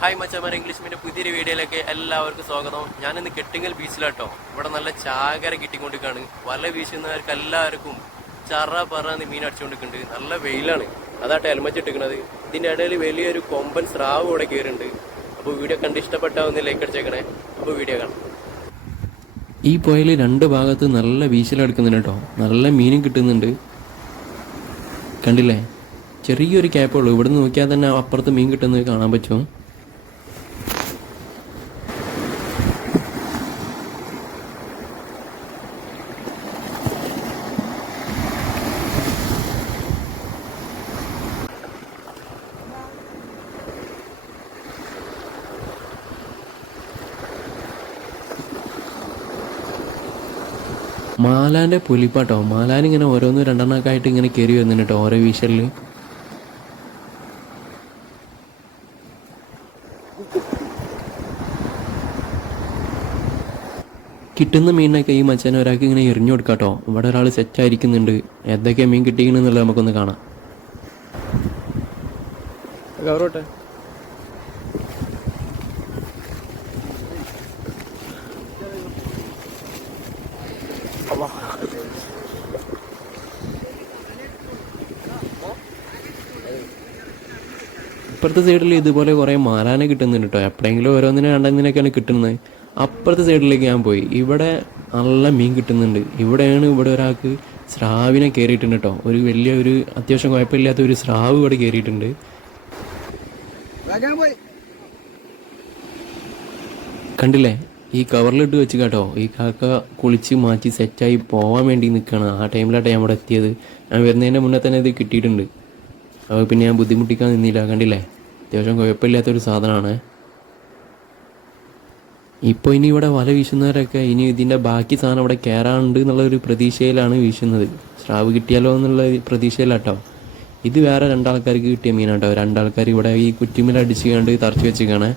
Hi മച്ചമാരെ, English medium പുതിയൊരു വീഡിയോയിലേക്ക് എല്ലാവർക്കും സ്വാഗതം. ഞാനിന്ന് കെട്ടിങ്ങൽ ബീച്ചിലാട്ടോ. ഇവിടെ നല്ല ചാകര കിട്ടിക്കൊണ്ടിരിക്കുകയാണ്. വല വീശുന്നവർക്ക് എല്ലാവർക്കും ചറ പറന്ന് മീൻ അടിച്ചുകൊണ്ടിരിക്കുന്നുണ്ട്. നല്ല വെയിലാണ്, അതാട്ടോ ഹെൽമറ്റ് ഇട്ടിരിക്കുന്നത്. ഇതിൻ്റെ ഇടയിൽ വലിയൊരു കൊമ്പൻ സ്രാവ് ഇവിടെ കയറുന്നുണ്ട്. അപ്പോൾ വീഡിയോ കണ്ട് ഇഷ്ടപ്പെട്ടാവുന്ന ലൈക്ക് അടിച്ചേക്കണേ. അപ്പോൾ വീഡിയോ കാണാം. ഈ പുഴയിൽ രണ്ട് ഭാഗത്ത് നല്ല വീശലെടുക്കുന്നുണ്ട് കേട്ടോ. നല്ല മീനും കിട്ടുന്നുണ്ട്. കണ്ടില്ലേ, ചെറിയൊരു ക്യാപ്പുള്ളൂ. ഇവിടെ നിന്ന് നോക്കിയാൽ തന്നെ അപ്പുറത്ത് മീൻ കിട്ടുന്നത് കാണാൻ പറ്റും. മാലാൻ്റെ പുലിപ്പാട്ടോ. മാലാൻ ഇങ്ങനെ ഓരോന്നും രണ്ടെണ്ണമൊക്കെ ആയിട്ട് ഇങ്ങനെ കയറി വരുന്നുണ്ട് കേട്ടോ ഓരോ വീശലിൽ. കിട്ടുന്ന മീനിനൊക്കെ ഈ മച്ചാൻ ഒരാൾക്ക് ഇങ്ങനെ എറിഞ്ഞു കൊടുക്കാട്ടോ. ഇവിടെ ഒരാൾ സെറ്റായിരിക്കുന്നുണ്ട്. ഏതൊക്കെ മീൻ കിട്ടിക്കണെന്നുള്ളത് നമുക്കൊന്ന് കാണാം. കവറോട്ടെ. ഇപ്പുറത്തെ സൈഡിൽ ഇതുപോലെ കുറേ മാലാനെ കിട്ടുന്നുണ്ട് കേട്ടോ. എപ്പോഴെങ്കിലും ഓരോന്നിനും രണ്ടെന്നിനൊക്കെയാണ് കിട്ടുന്നത്. അപ്പുറത്തെ സൈഡിലേക്ക് ഞാൻ പോയി. ഇവിടെ നല്ല മീൻ കിട്ടുന്നുണ്ട്. ഇവിടെ ഒരാൾക്ക് സ്രാവിനെ കയറിയിട്ടുണ്ട് കേട്ടോ. ഒരു അത്യാവശ്യം കുഴപ്പമില്ലാത്ത ഒരു സ്രാവ് ഇവിടെ കയറിയിട്ടുണ്ട്. കണ്ടില്ലേ, ഈ കവറിലിട്ട് വെച്ച് കേട്ടോ. ഈ കാക്ക കുളിച്ച് മാറ്റി സെറ്റായി പോകാൻ വേണ്ടി നിൽക്കുകയാണ്. ആ ടൈമിലാട്ടെ ഞാൻ ഇവിടെ എത്തിയത്. ഞാൻ വരുന്നതിൻ്റെ മുന്നേ തന്നെ ഇത് കിട്ടിയിട്ടുണ്ട്. അപ്പോൾ പിന്നെ ഞാൻ ബുദ്ധിമുട്ടിക്കാൻ നിന്നില്ല. കണ്ടില്ലേ, അത്യാവശ്യം കുഴപ്പമില്ലാത്തൊരു സാധനമാണ്. ഇപ്പോൾ ഇനി ഇവിടെ വല വീശുന്നവരൊക്കെ ഇനി ഇതിൻ്റെ ബാക്കി സാധനം ഇവിടെ കയറാനുണ്ട് എന്നുള്ളൊരു പ്രതീക്ഷയിലാണ് വീശുന്നത്. സ്രാവ് കിട്ടിയാലോ എന്നുള്ള പ്രതീക്ഷയിലാട്ടോ. ഇത് വേറെ രണ്ടാൾക്കാർക്ക് കിട്ടിയ മീനാട്ടോ. രണ്ടാൾക്കാർ ഇവിടെ ഈ കുറ്റിമേൽ അടിച്ച് കണ്ട് തറച്ച് വെച്ചിരിക്കുകയാണ്.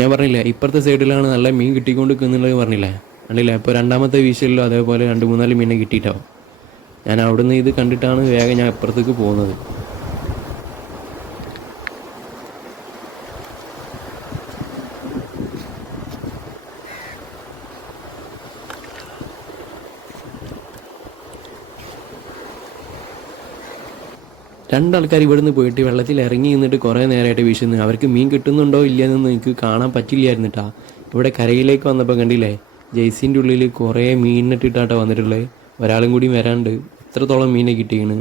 ഞാൻ പറഞ്ഞില്ലേ, ഇപ്പുറത്തെ സൈഡിലാണ് നല്ല മീൻ കിട്ടിക്കൊണ്ട് നിൽക്കുന്നുള്ളത് പറഞ്ഞില്ലേ. കണ്ടില്ലേ, ഇപ്പോൾ രണ്ടാമത്തെ വീശലിലും അതേപോലെ 2-3 മീനെ കിട്ടിയിട്ടാവും. ഞാൻ അവിടുന്ന് ഇത് കണ്ടിട്ടാണ് വേഗം ഞാൻ ഇപ്പുറത്തേക്ക് പോകുന്നത്. രണ്ടാൾക്കാർ ഇവിടുന്ന് പോയിട്ട് വെള്ളത്തിൽ ഇറങ്ങി നിന്നിട്ട് കുറേ നേരമായിട്ട് വീശുന്നു. അവർക്ക് മീൻ കിട്ടുന്നുണ്ടോ ഇല്ലയെന്നൊന്നും എനിക്ക് കാണാൻ പറ്റില്ലായിരുന്നിട്ടാ. ഇവിടെ കരയിലേക്ക് വന്നപ്പോൾ കണ്ടില്ലേ, ജെയ്സിൻ്റെ ഉള്ളിൽ കുറേ മീനിട്ടിട്ടാട്ടോ വന്നിട്ടുള്ളത്. ഒരാളും കൂടി വരാണ്ട് ഇത്രത്തോളം മീനെ കിട്ടിയാണ്.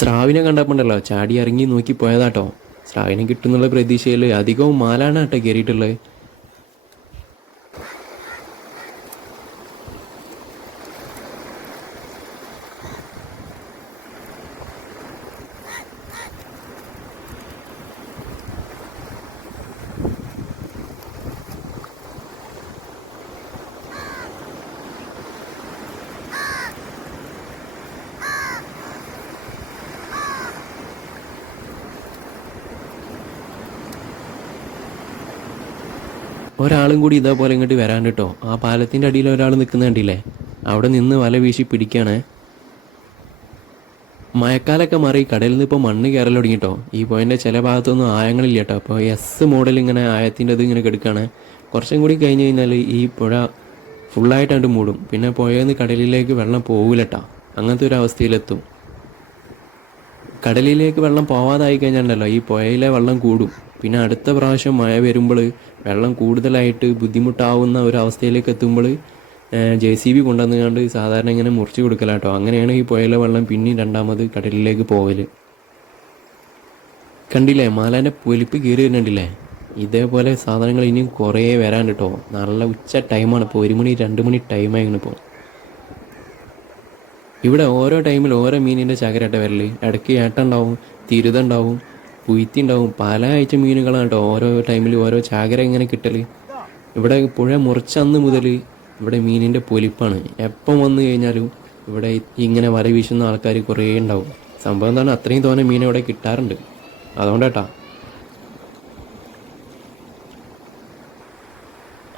സ്രാവിനെ കണ്ടപ്പോണ്ടല്ലോ ചാടി ഇറങ്ങി നോക്കി പോയതാട്ടോ. സ്രാവിനെ കിട്ടുന്നുള്ള പ്രതീക്ഷയിൽ അധികവും മാലാണ് കേട്ടോ കയറിയിട്ടുള്ളത്. ഒരാളും കൂടി ഇതേപോലെ ഇങ്ങോട്ട് വരാൻ കേട്ടോ. ആ പാലത്തിൻ്റെ അടിയിൽ ഒരാൾ നിൽക്കുന്ന കണ്ടില്ലേ. അവിടെ നിന്ന് വല വീശി പിടിക്കുകയാണ്. മഴക്കാലമൊക്കെ മാറി കടലിൽ നിന്ന് ഇപ്പോൾ മണ്ണ് കയറൽ തുടങ്ങിയിട്ടോ. ഈ പോയിൻ്റെ ചില ഭാഗത്തൊന്നും ആയങ്ങളില്ല കേട്ടോ. അപ്പോൾ എസ് മോഡൽ ഇങ്ങനെ ആയത്തിൻ്റെ ഇത് ഇങ്ങനെ കിടക്കുകയാണ്. കുറച്ചും കൂടി കഴിഞ്ഞ് കഴിഞ്ഞാൽ ഈ പുഴ ഫുള്ളായിട്ടാണ്ട് മൂടും. പിന്നെ പുഴയിൽ നിന്ന് കടലിലേക്ക് വെള്ളം പോകില്ല കേട്ടോ. അങ്ങനത്തെ ഒരു അവസ്ഥയിലെത്തും. കടലിലേക്ക് വെള്ളം പോവാതായി കഴിഞ്ഞാൽ ഈ പുഴയിലെ വെള്ളം കൂടും. പിന്നെ അടുത്ത പ്രാവശ്യം മഴ വരുമ്പോൾ വെള്ളം കൂടുതലായിട്ട് ബുദ്ധിമുട്ടാവുന്ന ഒരു അവസ്ഥയിലേക്ക് എത്തുമ്പോൾ JCB കൊണ്ടുവന്നുകൊണ്ട് സാധാരണ ഇങ്ങനെ മുറിച്ച് കൊടുക്കലാട്ടോ. അങ്ങനെയാണ് ഈ പുഴയിലെ വെള്ളം പിന്നെയും രണ്ടാമത് കടലിലേക്ക് പോകൽ. കണ്ടില്ലേ മലേൻ്റെ പൊലിപ്പ് കയറി വരുന്നുണ്ടില്ലേ. ഇതേപോലെ സാധനങ്ങൾ ഇനിയും കുറേ വരാണ്ട് കേട്ടോ. നല്ല ഉച്ച ടൈമാണ് ഇപ്പോൾ. 1 മണി 2 മണി ടൈമായിരുന്നു ഇപ്പോൾ. ഇവിടെ ഓരോ ടൈമിൽ ഓരോ മീനിൻ്റെ ചകരട്ട വരൽ. ഇടയ്ക്ക് ഏട്ടുണ്ടാവും, തിരുതുണ്ടാവും, പുയ്ത്തി ഉണ്ടാവും. പല ആഴ്ച മീനുകളാണ് കേട്ടോ ഓരോ ടൈമിൽ ഓരോ ചാകര ഇങ്ങനെ കിട്ടൽ. ഇവിടെ പുഴ മുറിച്ചന്ന് മുതൽ ഇവിടെ മീനിൻ്റെ പൊലിപ്പാണ്. എപ്പം വന്നു കഴിഞ്ഞാലും ഇവിടെ ഇങ്ങനെ വല വീശുന്ന ആൾക്കാർ കുറേ ഉണ്ടാവും. സംഭവം എന്താണ്, അത്രയും തോന്നെ മീൻ ഇവിടെ കിട്ടാറുണ്ട്. അതുകൊണ്ടേട്ടാ.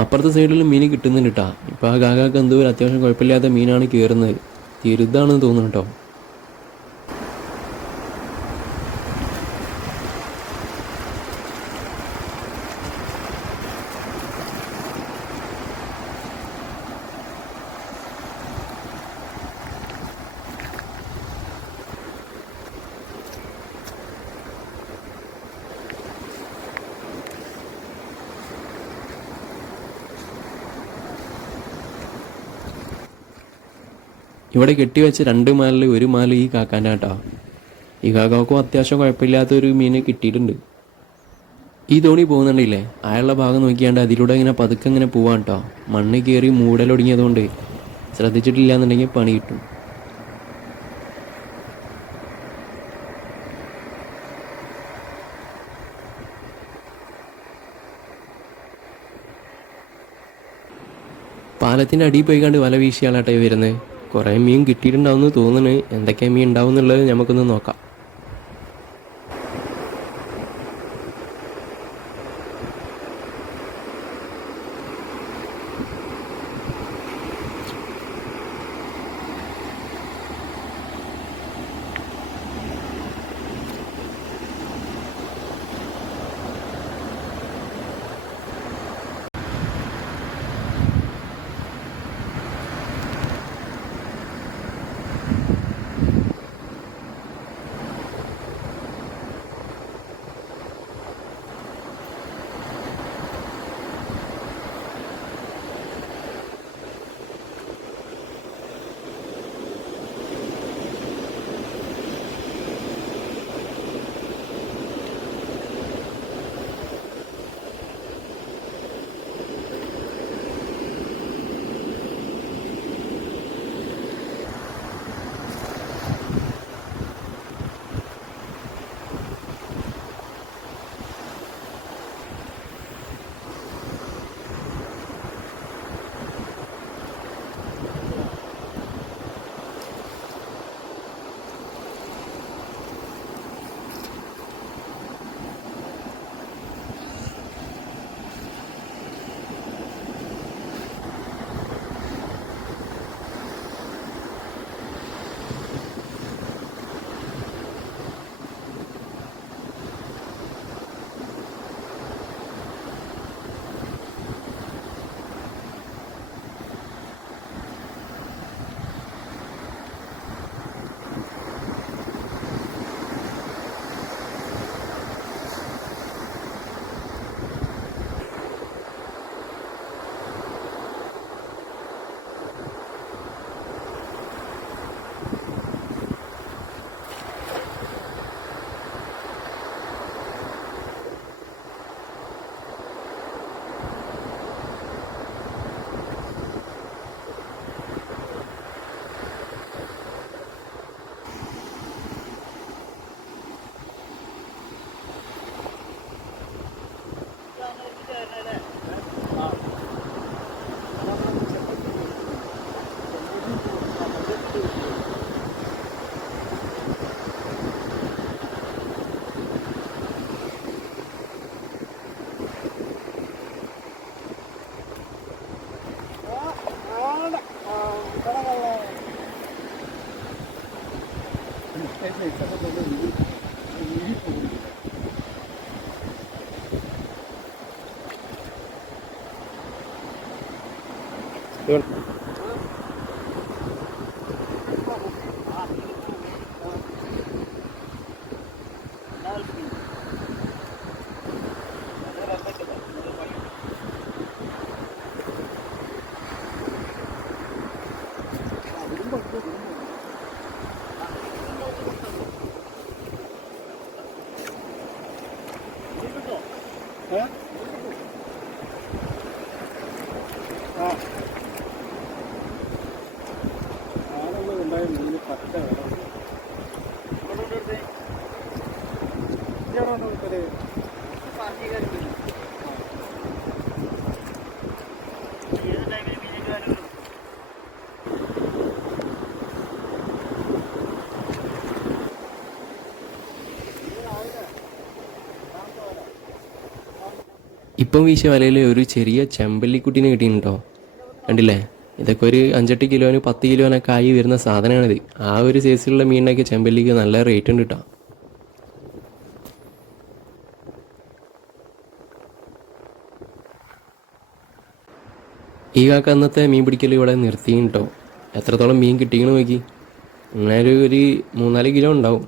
അപ്പുറത്തെ സൈഡിലും മീൻ കിട്ടുന്നുണ്ട് കേട്ടോ. ഇപ്പോൾ ആ കാക്കാക്ക് എന്തോ ഒരു അത്യാവശ്യം കുഴപ്പമില്ലാത്ത മീനാണ് കയറുന്നത്. തിരുതാണെന്ന് തോന്നുന്നു കേട്ടോ. ഇവിടെ കെട്ടിവെച്ച് 2 മാലിൽ 1 മാല് ഈ കാക്കാൻ്റെ കേട്ടോ. ഈ കാക്കാക്കും അത്യാവശ്യം കുഴപ്പമില്ലാത്തൊരു മീൻ കിട്ടിയിട്ടുണ്ട്. ഈ തോണി പോകുന്നുണ്ടില്ലേ, അയാളുടെ ഭാഗം നോക്കിയാണ്ട് അതിലൂടെ ഇങ്ങനെ പതുക്കെ ഇങ്ങനെ പോവാൻ കേട്ടോ. മണ്ണ് കയറി മൂടലൊടുങ്ങിയതുകൊണ്ട് ശ്രദ്ധിച്ചിട്ടില്ല എന്നുണ്ടെങ്കിൽ പണി കിട്ടും. പാലത്തിൻ്റെ അടിയിൽ പോയിക്കാണ്ട് വല വീശിയാളാട്ടെ വരുന്നത്. കുറേ മീൻ കിട്ടിയിട്ടുണ്ടാവുമെന്ന് തോന്നുന്നു. എന്തൊക്കെ മീൻ ഉണ്ടാവും എന്നുള്ളത് നമുക്കൊന്ന് നോക്കാം. ഇപ്പം വീശിയ വലയിൽ ഒരു ചെറിയ ചെമ്പല്ലിക്കുട്ടീനെ കിട്ടിയിട്ടുണ്ടോ? കണ്ടില്ലേ? ഇതൊക്കെ ഒരു 5-8 കിലോന് 10 കിലോനൊക്കെ ആയി വരുന്ന സാധനമാണിത്. ആ ഒരു സൈസിലുള്ള മീനിനൊക്കെ ചെമ്പല്ലിക്ക് നല്ല റേറ്റ് ഉണ്ട് കേട്ടോ. ഈ കാക്ക അന്നത്തെ മീൻ പിടിക്കൽ ഇവിടെ നിർത്തിയും കേട്ടോ. എത്രത്തോളം മീൻ കിട്ടിയെന്ന് നോക്കി. അങ്ങനെ ഒരു 3-4 കിലോ ഉണ്ടാവും.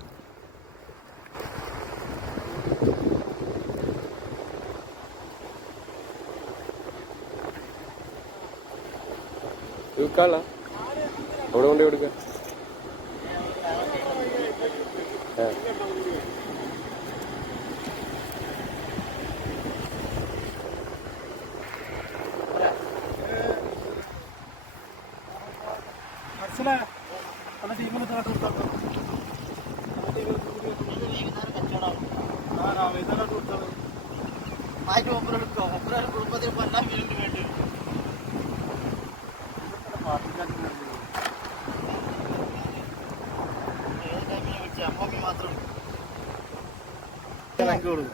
അവിടെ കൊണ്ടു കൊടുക്ക.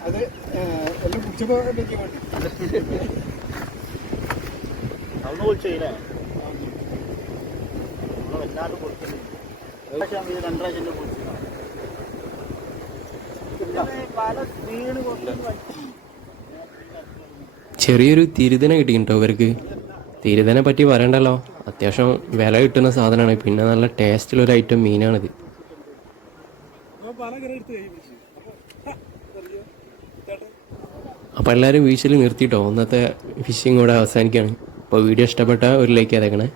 അത് എല്ലാം കുടിച്ചപ്പോ അന്ന് വിളിച്ചില്ലേ വല്ലാണ്ട് കൊടുക്കുന്നില്ല. 2 പ്രാവശ്യം ചെറിയൊരു തിരുതന കിട്ടിയിട്ടുണ്ടോ ഇവർക്ക്? തിരുതനെ പറ്റി പറയണ്ടല്ലോ, അത്യാവശ്യം വില കിട്ടുന്ന സാധനമാണ്. പിന്നെ നല്ല ടേസ്റ്റുള്ളൊരു ഐറ്റം മീനാണിത്. അപ്പോൾ എല്ലാവരും വീശിൽ നിർത്തിയിട്ടോ. ഇന്നത്തെ ഫിഷിംഗ് ഇവിടെ അവസാനിക്കുകയാണ്. അപ്പോൾ വീഡിയോ ഇഷ്ടപ്പെട്ട ഒരു ലൈക്ക് ചെയ്തേക്കണേ.